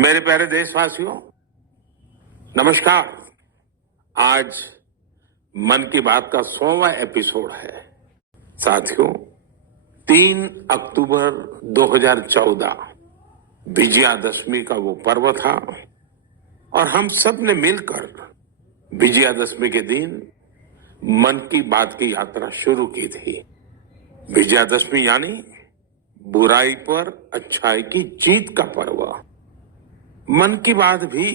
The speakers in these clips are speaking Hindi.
मेरे प्यारे देशवासियों, नमस्कार। आज मन की बात का 100वां एपिसोड है। साथियों, 3 अक्टूबर 2014 विजयादशमी का वो पर्व था और हम सब ने मिलकर विजयादशमी के दिन मन की बात की यात्रा शुरू की थी। विजयादशमी यानी बुराई पर अच्छाई की जीत का पर्व। मन की बात भी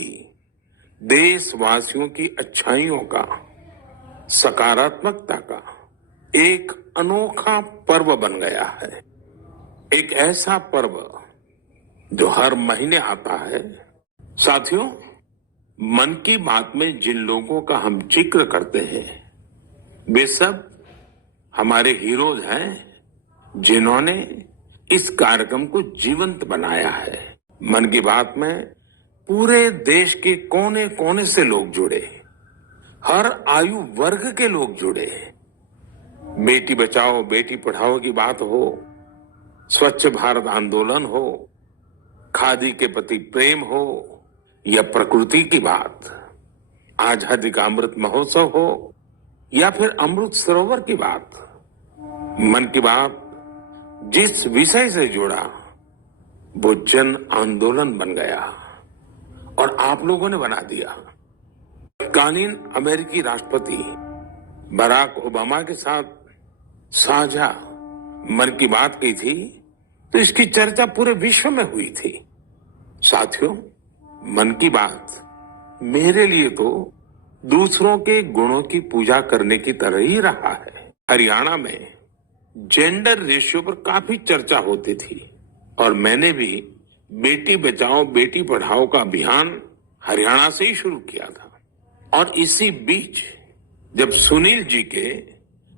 देशवासियों की अच्छाइयों का, सकारात्मकता का एक अनोखा पर्व बन गया है। एक ऐसा पर्व जो हर महीने आता है। साथियों, मन की बात में जिन लोगों का हम जिक्र करते हैं वे सब हमारे हीरोज हैं, जिन्होंने इस कार्यक्रम को जीवंत बनाया है। मन की बात में पूरे देश के कोने कोने से लोग जुड़े, हर आयु वर्ग के लोग जुड़े। बेटी बचाओ बेटी पढ़ाओ की बात हो, स्वच्छ भारत आंदोलन हो, खादी के प्रति प्रेम हो या प्रकृति की बात, आजादी का अमृत महोत्सव हो या फिर अमृत सरोवर की बात। मन की बात जिस विषय से जुड़ा वो जन आंदोलन बन गया और आप लोगों ने बना दिया। तत्कालीन अमेरिकी राष्ट्रपति बराक ओबामा के साथ साझा मन की बात की थी तो इसकी चर्चा पूरे विश्व में हुई थी। साथियों, मन की बात मेरे लिए तो दूसरों के गुणों की पूजा करने की तरह ही रहा है। हरियाणा में जेंडर रेशियो पर काफी चर्चा होती थी और मैंने भी बेटी बचाओ बेटी पढ़ाओ का अभियान हरियाणा से ही शुरू किया था। और इसी बीच जब सुनील जी के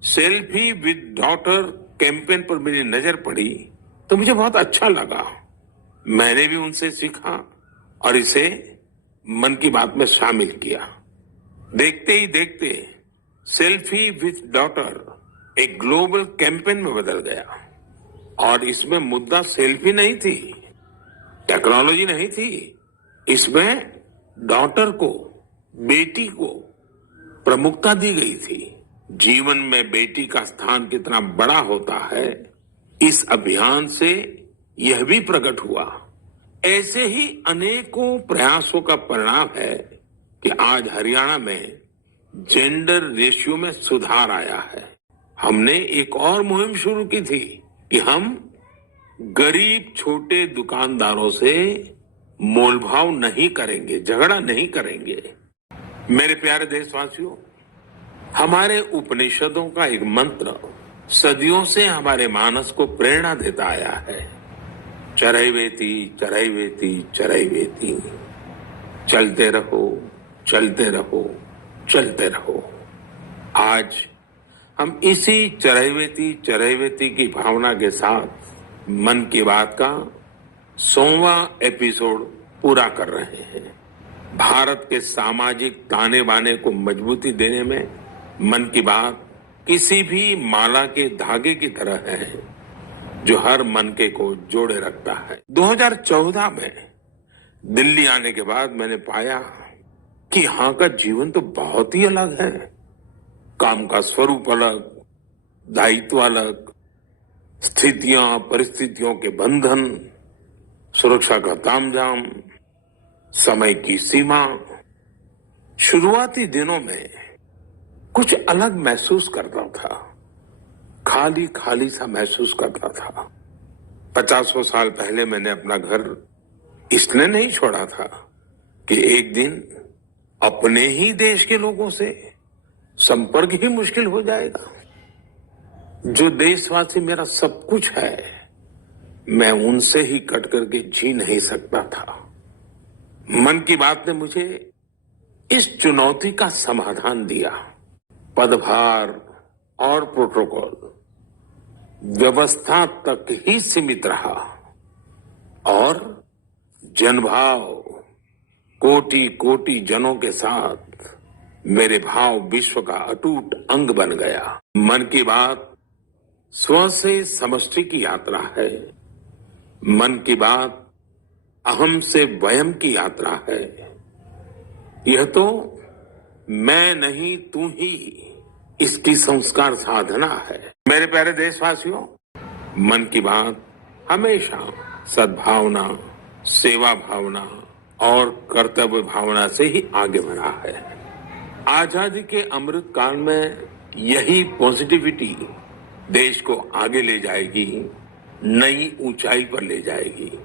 सेल्फी विद डॉटर कैंपेन पर मेरी नजर पड़ी तो मुझे बहुत अच्छा लगा। मैंने भी उनसे सीखा और इसे मन की बात में शामिल किया। देखते ही देखते सेल्फी विद डॉटर एक ग्लोबल कैंपेन में बदल गया और इसमें मुद्दा सेल्फी नहीं थी, टेक्नोलॉजी नहीं थी। इसमें डॉटर को, बेटी को प्रमुखता दी गई थी। जीवन में बेटी का स्थान कितना बड़ा होता है, इस अभियान से यह भी प्रकट हुआ। ऐसे ही अनेकों प्रयासों का परिणाम है कि आज हरियाणा में जेंडर रेशियो में सुधार आया है। हमने एक और मुहिम शुरू की थी कि हम गरीब छोटे दुकानदारों से मोलभाव नहीं करेंगे, झगड़ा नहीं करेंगे। मेरे प्यारे देशवासियों, हमारे उपनिषदों का एक मंत्र सदियों से हमारे मानस को प्रेरणा देता आया है। चरैवेति चरैवेति चरैवेति, चलते रहो चलते रहो चलते रहो। आज हम इसी चरैवेति की भावना के साथ मन की बात का 100वां एपिसोड पूरा कर रहे हैं। भारत के सामाजिक ताने बाने को मजबूती देने में मन की बात किसी भी माला के धागे की तरह है जो हर मनके को जोड़े रखता है। 2014 में दिल्ली आने के बाद मैंने पाया कि यहाँ का जीवन तो बहुत ही अलग है। काम का स्वरूप अलग, दायित्व अलग, स्थितियां परिस्थितियों के बंधन, सुरक्षा का तामझाम, समय की सीमा। शुरुआती दिनों में कुछ अलग महसूस करता था, खाली खाली सा महसूस करता था। 50 साल पहले मैंने अपना घर इसलिए नहीं छोड़ा था कि एक दिन अपने ही देश के लोगों से संपर्क ही मुश्किल हो जाएगा। जो देशवासी मेरा सब कुछ है, मैं उनसे ही कट करके जी नहीं सकता था। मन की बात ने मुझे इस चुनौती का समाधान दिया। पदभार और प्रोटोकॉल व्यवस्था तक ही सीमित रहा और जनभाव, कोटि कोटि जनों के साथ मेरे भाव विश्व का अटूट अंग बन गया। मन की बात स्व से समष्टि की यात्रा है। मन की बात अहम से वयम की यात्रा है। यह तो मैं नहीं तू ही इसकी संस्कार साधना है। मेरे प्यारे देशवासियों, मन की बात हमेशा सद्भावना, सेवा भावना और कर्तव्य भावना से ही आगे बढ़ा है। आजादी के अमृत काल में यही पॉजिटिविटी देश को आगे ले जाएगी, नई ऊंचाई पर ले जाएगी।